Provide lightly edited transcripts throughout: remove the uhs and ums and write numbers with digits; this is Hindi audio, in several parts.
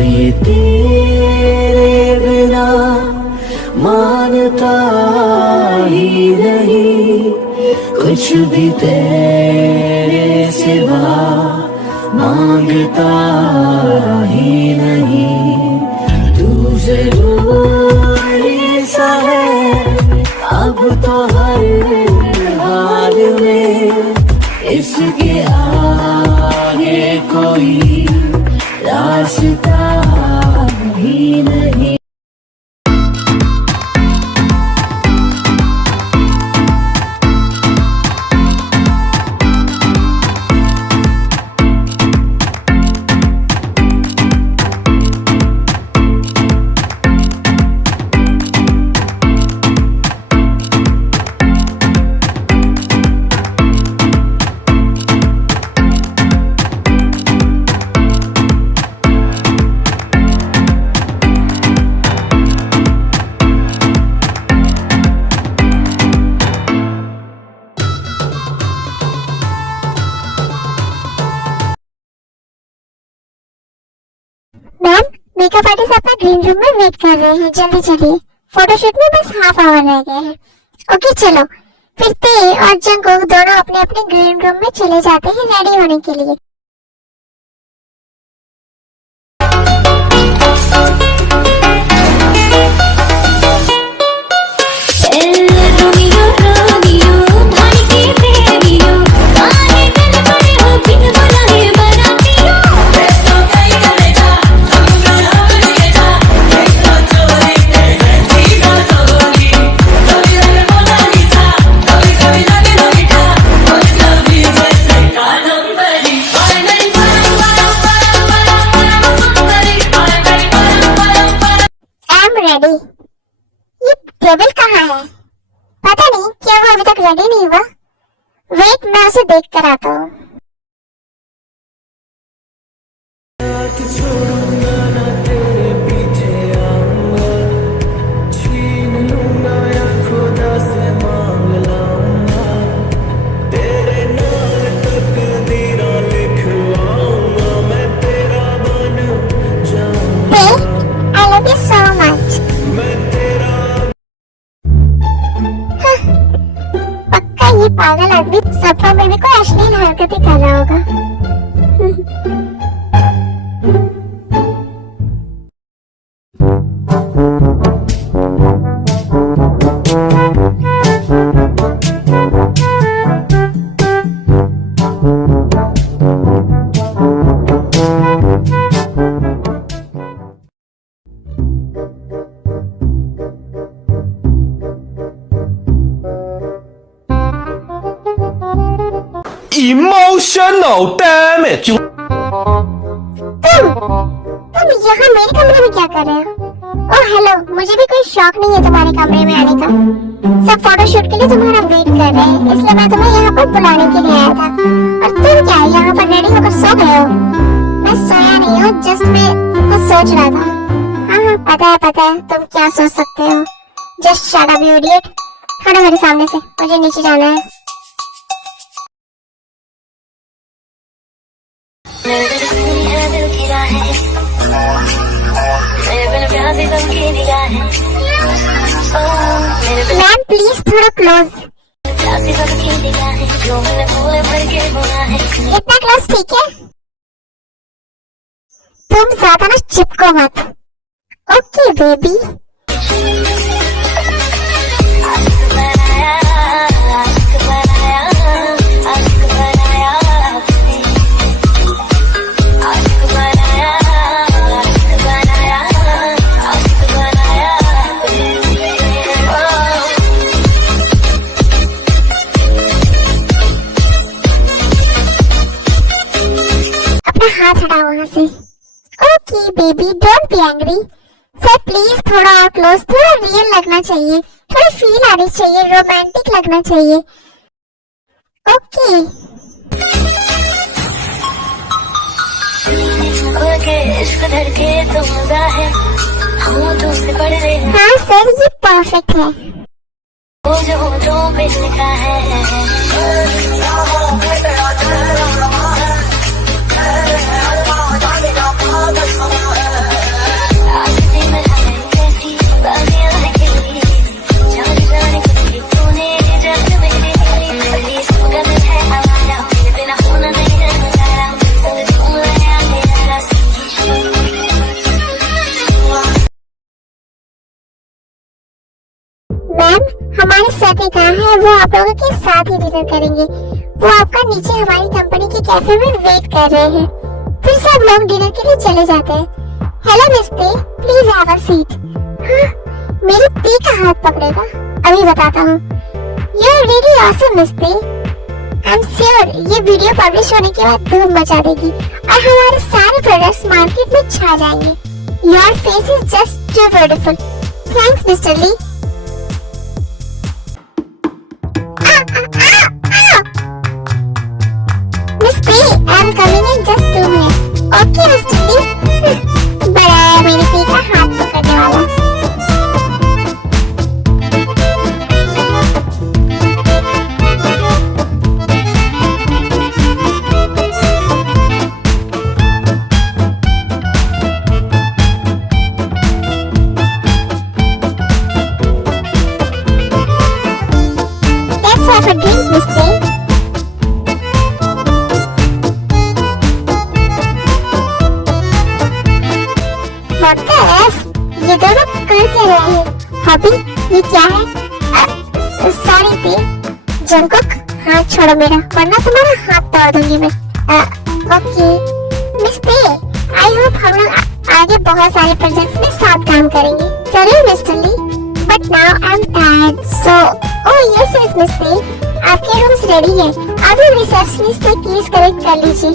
ये तेरे बिना मानता ही नहीं, कुछ भी तेरे सिवा मांगता ही नहीं। तू जरूरी सा है अब तो हर हाल में, इसके आगे कोई रास्ता ही नहीं। मैम, मेकअप आर्टिस्ट अपना ग्रीन रूम में वेट कर रहे हैं, जल्दी चलिए। फोटोशूट में बस हाफ आवर रह गए हैं। ओके चलो। फिर ते और जंगकुक दोनों अपने अपने ग्रीन रूम में चले जाते हैं रेडी होने के लिए। ये टेबल कहाँ है? पता नहीं, क्या वो अभी तक रेडी नहीं हुआ? वेट, मैं उसे देख कर आता हूँ। ये पागल आदमी सपनों में भी कोई अश्लील हरकतें कर रहा होगा। Emotional damage। तुम यहाँ मेरे कमरे में क्या कर रहे हो? ओह हेलो, मुझे भी कोई शौक नहीं है तुम्हारे कमरे में आने का। सब फोटोशूट के लिए तुम्हारा वेट कर रहे हैं, इसलिए मैं तुम्हें यहाँ पर बुलाने के लिए आया था। और तुम क्या यहाँ पर रेडी होकर सो गए हो? मैं सोया नहीं हूँ, जस्ट मैं कुछ सोच रहा था। हाँ, पता है तुम क्या सोच सकते हो। Just shut up you idiot. हटो मेरे सामने से, मुझे नीचे जाना है। मैम प्लीज थोड़ा क्लोज। इतना क्लोज ठीक है? तुम ज्यादा ना चिपको मत। Okay baby. हाथ हटाओ वहाँ से। Okay baby, don't be angry. Sir please थोड़ा और क्लोज, थोड़ा रियल लगना चाहिए, थोड़ी फील आनी चाहिए, रोमांटिक लगना चाहिए। ओके हाँ सर, ये परफेक्ट है। लोगों के साथ ही डिनर करेंगे। वो आपका नीचे हमारी कंपनी के कैफे में वेट कर रहे हैं। फिर सब लोग डिनर के लिए चले जाते हैं। Hello miss Tae, please have a seat. हाँ, मेरी ते का हाथ पकड़ेगा, अभी बताता हूँ। You are really awesome miss Tae. I am sure ये वीडियो पब्लिश होने के बाद धूम मचा देगी और हमारे सारे प्रोडक्ट्स मार्केट में छा जाएंगे। Your face is just too beautiful. Thanks mister Lee. Miss T, I am coming in just 2 minutes. Okay mister Lee. बड़ा मेरे टी का हाथ पकड़ने वाला। Have a drink, Miss Day. What the F? ये दोनों कर क्या रहे हैं? हॉबी, ये क्या है? सॉरी थे, जंकुक, हाथ छोड़ो मेरा, वरना तुम्हारा हाथ तोड़ दूंगी मैं। Okay, miss day, I hope हम लोग आगे बहुत सारे प्रोजेक्ट्स में साथ काम करेंगे। जरूर mister Lee, but now I am tired, so oh yes yes miss Day, आपके रूम्स रेडी है। अभी रिसेप्शनिस्ट से कीज कलेक्ट कर लीजिए।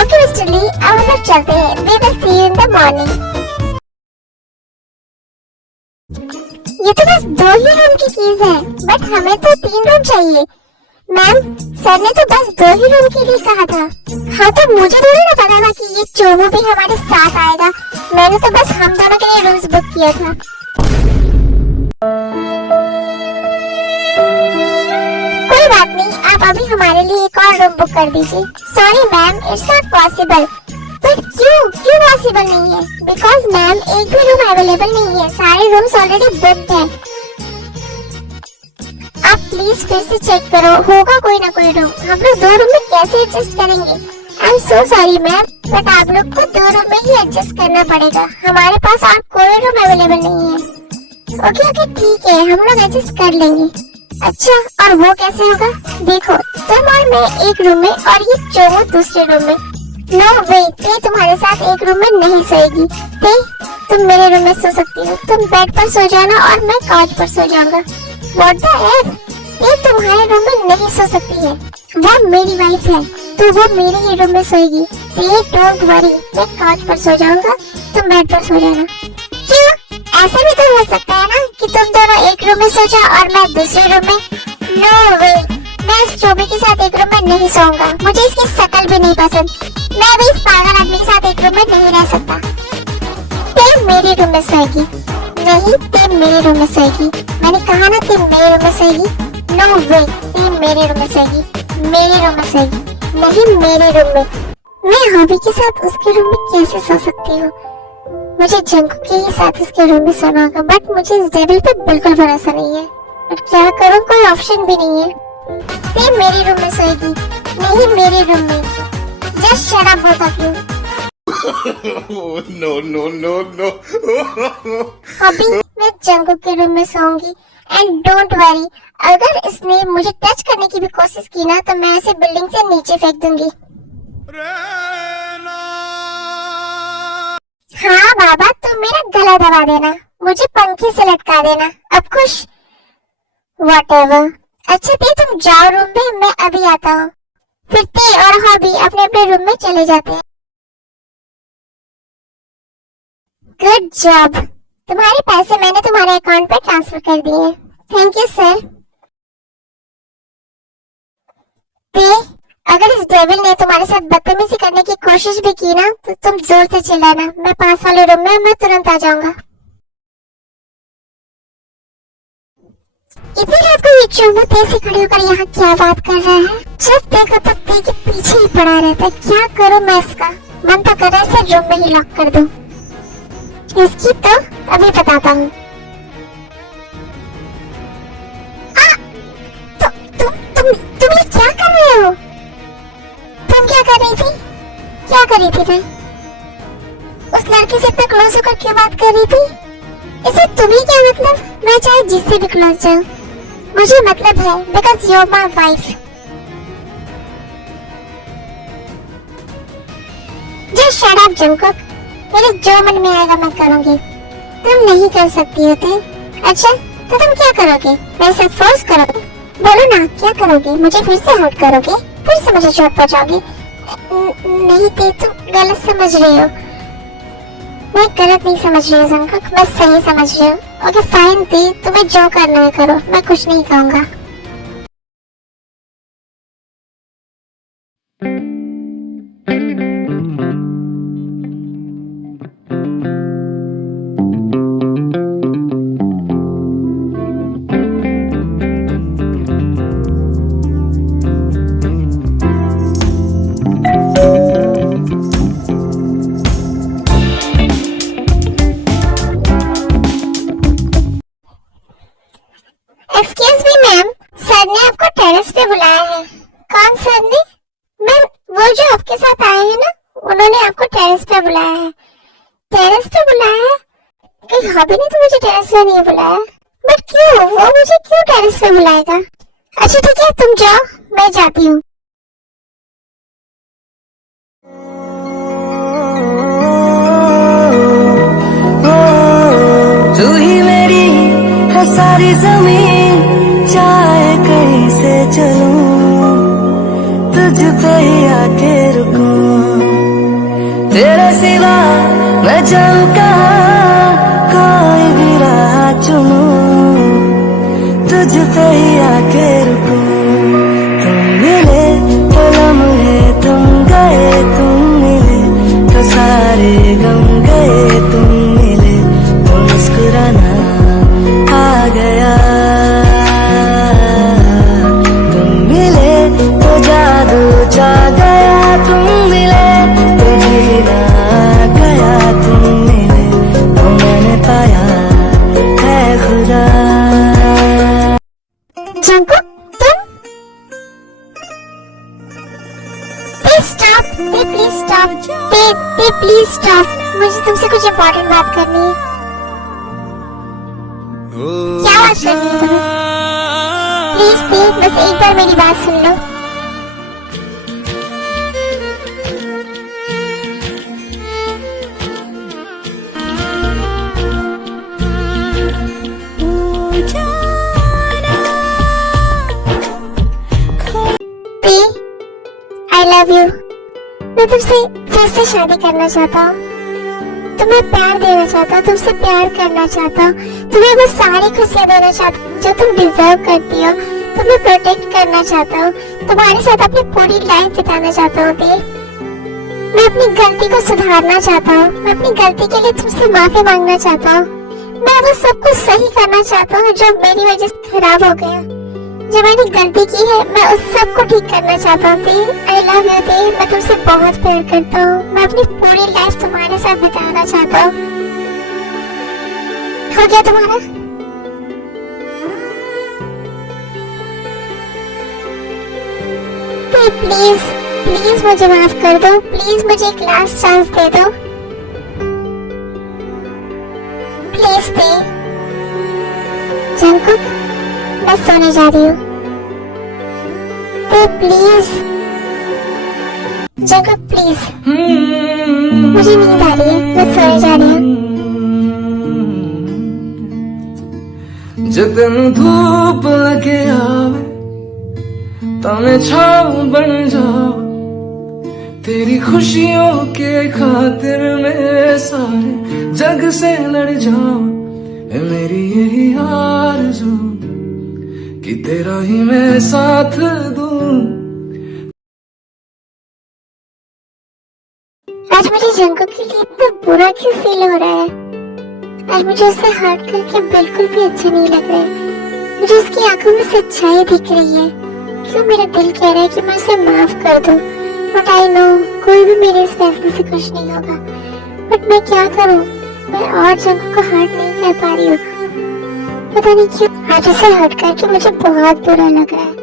ओके मिस्टर ली, अब हम लोग चलते हैं। We will see you in the morning. ये तो बस 2 ही रूम की कीज है, बट हमें तो 3 रूम चाहिए। मैम, सर ने तो बस 2 ही रूम के लिए कहा था। हाँ, तो मुझे थोड़ी ना पता था कि ये चोमू भी हमारे साथ आएगा। मैंने तो बस हम दोनों के लिए रूम्स बुक किया था। कोई बात नहीं, आप अभी हमारे लिए एक और रूम बुक कर दीजिए। Sorry ma'am, it's not possible. But क्यों पॉसिबल नहीं है? बिकॉज मैम, एक भी रूम अवेलेबल नहीं है, सारे रूम्स ऑलरेडी बुक्ड हैं। आप प्लीज फिर से चेक करो, होगा कोई ना कोई रूम। हम लोग 2 रूम में कैसे एडजस्ट करेंगे? I am so sorry ma'am, but आप लोग को 2 रूम में ही एडजस्ट करना पड़ेगा। हमारे पास और कोई रूम अवेलेबल नहीं है। ओके ठीक है, हम लोग एडजस्ट कर लेंगे। अच्छा, और वो कैसे होगा? देखो, तुम और मैं एक रूम में और ये चोमू दूसरे रूम में। नो वे, ते तुम्हारे साथ एक रूम में नहीं सोएगी। ते, तुम मेरे रूम में सो सकती हो। तुम बेड पर सो जाना और मैं काउच पर सो जाऊंगा। What the F? ते तुम्हारे रूम में नहीं सो सकती है, वो मेरी वाइफ है, तो वो मेरे ही रूम में सोएगी। ते डोंट वरी, मैं काउच पर सो जाऊंगा, तुम बेड पर सो जाना। क्यों? ऐसा भी तो हो सकता है ना कि तुम दोनों एक रूम में सो जाओ और मैं दूसरे रूम में। नो वे, मैं इस चोबी के साथ एक रूम में नहीं सोऊंगा। मुझे इसकी शक्ल भी नहीं पसंद। मैं भी इस पागल आदमी के साथ एक रूम में नहीं रह सकता। ते मेरे रूम में सोएगी। नहीं, ते मेरे रूम में सोएगी। मैंने कहा ना, ते मेरे रूम में सोएगी। नो वे, ते मेरे रूम में सोएगी। मेरे रूम में सोएगी, नहीं मेरे रूम में। मैं हॉबी के साथ उसके रूम में कैसे सो सकती हूँ? मुझे जंकू के ही साथ उसके रूम में सोना होगा, बट मुझे इस डेविल पे बिल्कुल भरोसा नहीं है। और क्या करूँ, कोई ऑप्शन भी नहीं है। ते मेरे रूम में सोएगी, नहीं मेरे रूम में। Just shut up both of you. No. अभी मैं जंकू के रूम में सोऊंगी। एंड डोंट वरी, अगर इसने मुझे टच करने की भी कोशिश की ना, तो मैं उसे बिल्डिंग से नीचे फेंक दूंगी। हाँ बाबा, तुम मेरा गला दबा देना, मुझे पंखे से लटका देना। अब खुश? व्हाटएवर। अच्छा ते, तुम जाओ रूम में, मैं अभी आता हूँ। फिर ते और हॉबी अपने अपने रूम में चले जाते हैं। गुड जॉब, तुम्हारे पैसे मैंने तुम्हारे अकाउंट पे ट्रांसफर कर दिए। Thank you sir. ते, अगर इस डेविल ने तुम्हारे साथ बदतमीजी करने की कोशिश भी की ना, तो तुम जोर से चिल्लाना। मैं पास वाले रूम में, मैं तुरंत आ जाऊंगा। इतनी रात को ये चोमू ते से खड़े होकर यहाँ क्या बात कर रहा है? जब देखो तो ते के पीछे ही पड़ा रहता है। क्या करूँ मैं इसका? मन तो कर रहा है इसे रूम में ही लॉक कर दूं। इसकी तो अभी बताता हूँ। तुम ये क्या कर रहे हो? तुम क्या कर रही थी? क्या कर रही थी मैं? उस लड़की से इतना क्लोज होकर क्यों बात कर रही थी? इसे तुम्हें क्या मतलब? मैं चाहे जिससे भी क्लोज जाऊं, मुझे मतलब है because you are my wife. Just shut up Jungkook, मेरे जो मन में आएगा मैं करूंगी। तुम नहीं कर सकती होते। अच्छा तो तुम क्या करोगे? मेरे साथ फोर्स करोगे? बोलो ना क्या करोगे? मुझे फिर से हर्ट करोगे? फिर से मुझे चोट पहुंचाओगे? नहीं ते तुम गलत समझ रही हो। मैं गलत नहीं समझ रही हूँ जंगकुक, मैं सही समझ रही हूँ। ओके फाइन ते, तुम्हें जो करना है करो, मैं कुछ नहीं कहूँगा। एक्सक्यूज मी मैम, सर ने आपको टेरेस पे बुलाया है। कौन सर ने? मैम वो जो आपके साथ आए हैं ना, उन्होंने आपको टेरेस पे बुलाया है। टेरेस पे बुलाया है? कहीं हॉबी ने तो मुझे टेरेस पे नहीं बुलाया। बट क्यों, वो मुझे क्यों टेरेस पे बुलाएगा? अच्छा ठीक है तुम जाओ, मैं जाती हूँ। तू ही मेरी है सारी जमीन, चाहे कहीं से चलूं, तुझ पे ही आके रुकूं। तेरे सिवा मैं जाऊं कहाँ, कोई भी राह चुनूं, तुझ पे ही आके रुकूं। तुम मिले तो लम्हे तुम गए, तुम मिले तो सारे गम गए, तुम मिले तो मुस्कुराना आ गया। तुम मिले तो जादू छा गया, तुम मिले तो जीना आ गया, तुम मिले तो मैंने पाया है खुदा। जंगकुक तुम please stop, please stop, please stop. मुझे तुमसे कुछ इम्पोर्टेंट बात करनी है। क्या बात करनी है तुम्हें? प्लीज बस एक बार मेरी बात सुन लो। I love you. मैं तुमसे फिर से शादी करना चाहता हूँ, तुम्हें प्यार देना चाहता हूँ, तुमसे प्यार करना चाहता हूँ, तुम्हें वो सारी खुशियाँ देना चाहता हूँ जो तुम डिजर्व करती हो, तुम्हें प्रोटेक्ट करना चाहता हूँ, तुम्हारे साथ अपनी पूरी लाइफ बिताना चाहता हूँ दी। मैं अपनी गलती को सुधारना चाहता हूँ, मैं अपनी गलती के लिए तुमसे माफी मांगना चाहता हूँ। मैं वो सब कुछ सही करना चाहता हूँ जो मेरी वजह से खराब हो गया, जो मैंने गलती की है, मैं उस सब को ठीक करना चाहता हूँ दी। आई लव यू दी, मैं तुमसे बहुत प्यार करता हूँ, मैं अपनी पूरी लाइफ तुम्हारे साथ बिताना चाहता हूँ। हो गया तुम्हारा? प्लीज प्लीज मुझे माफ कर दो, प्लीज मुझे एक लास्ट चांस दे दो, प्लीज दे। जंगकुक मैं सोने जा रही हूँ, प्लीज जंगकुक प्लीज। मुझे नींद आ रही है, मैं सोने जा रही हूँ। जतन धूप लगे आवे तने छाव बन जाओ, तेरी खुशियों के खातिर मैं सारे जग से लड़ जाऊं। है मेरी यही आरज़ू कि तेरा ही मैं साथ दूं। आज मुझे जंगकुक के लिए इतना बुरा क्यों फील हो रहा है? आज मुझे उसे हर्ट करके बिल्कुल भी अच्छा नहीं लग रहा है। मुझे उसकी आंखों में सच्चाई दिख रही है। क्यों मेरा दिल कह रहा है कि मैं उसे माफ कर दूं, बट आई नो कोई भी मेरे इस फैसले से खुश नहीं होगा। बट मैं क्या करूं, मैं और जंगकुक को हर्ट नहीं कर पा रही हूँ। पता नहीं क्यों आज उसे हर्ट करके मुझे बहुत बुरा लग रहा है।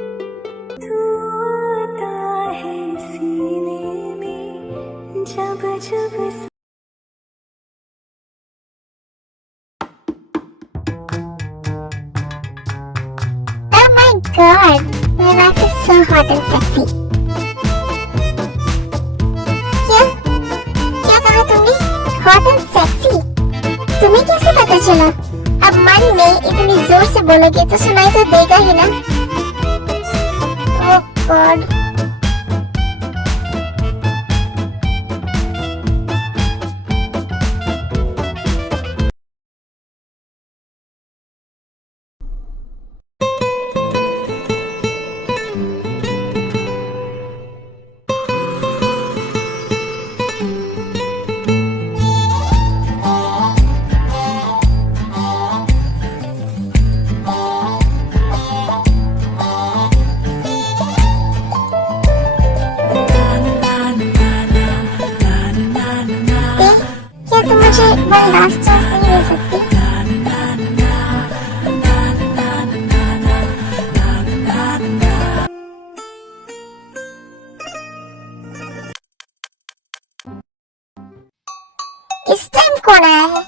God, my wife is so hot and sexy. क्या क्या कहा तुमने? Hot and sexy? तुम्हें कैसे पता चला? अब मन में इतनी जोर से बोलोगे तो सुनाई तो देगा ही ना? Oh God. क्या तुम मुझे वन लास्ट चांस नहीं दे सकती? इस टाइम कौन आया है?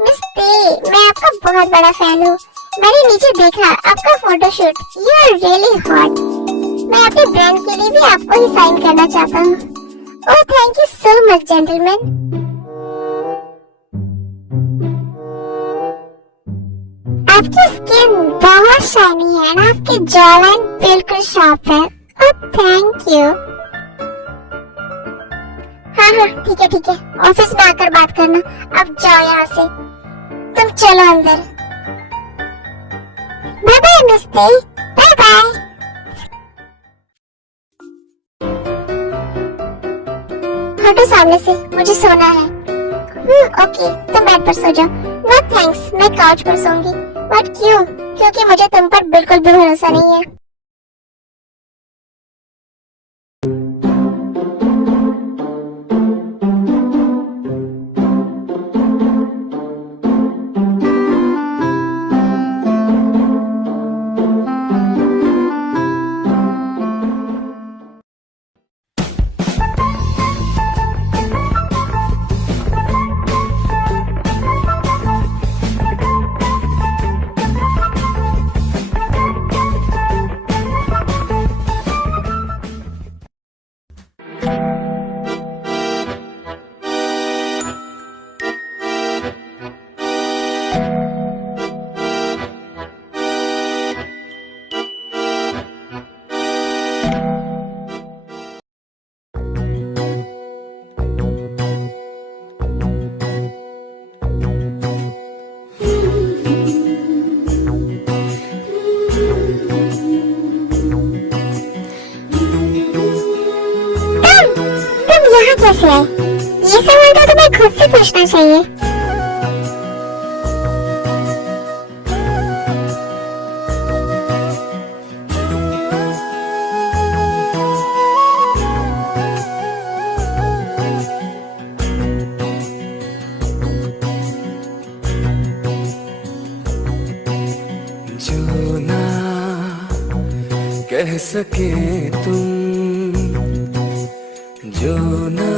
मिस ते, मैं आपका बहुत बड़ा फैन हूँ। मैंने नीचे देखा आपका photoshoot. You are really hot. मैं अपने ब्रांड के लिए भी आपको ही साइन करना चाहता हूँ। Oh thank you so much gentleman. आपकी स्किन बहुत शाइनी है ना, आपकी जॉलाइन बिल्कुल शार्प है। Oh thank you. हाँ ठीक है, ऑफिस में आकर बात करना। अब जाओ यहाँ से, तुम चलो अंदर। Bye bye mister, bye bye. हटो सामने से, मुझे सोना है। ओके, तुम बेड पर सो जाओ। नो थैंक्स, मैं काउच पर सोऊंगी। बट क्यों? क्योंकि मुझे तुम पर बिल्कुल भी भरोसा नहीं है। यहाँ कैसे आए? ये सवाल तो तुम्हें खुद से पूछना चाहिए। जो ना कह सके तुम, जो ना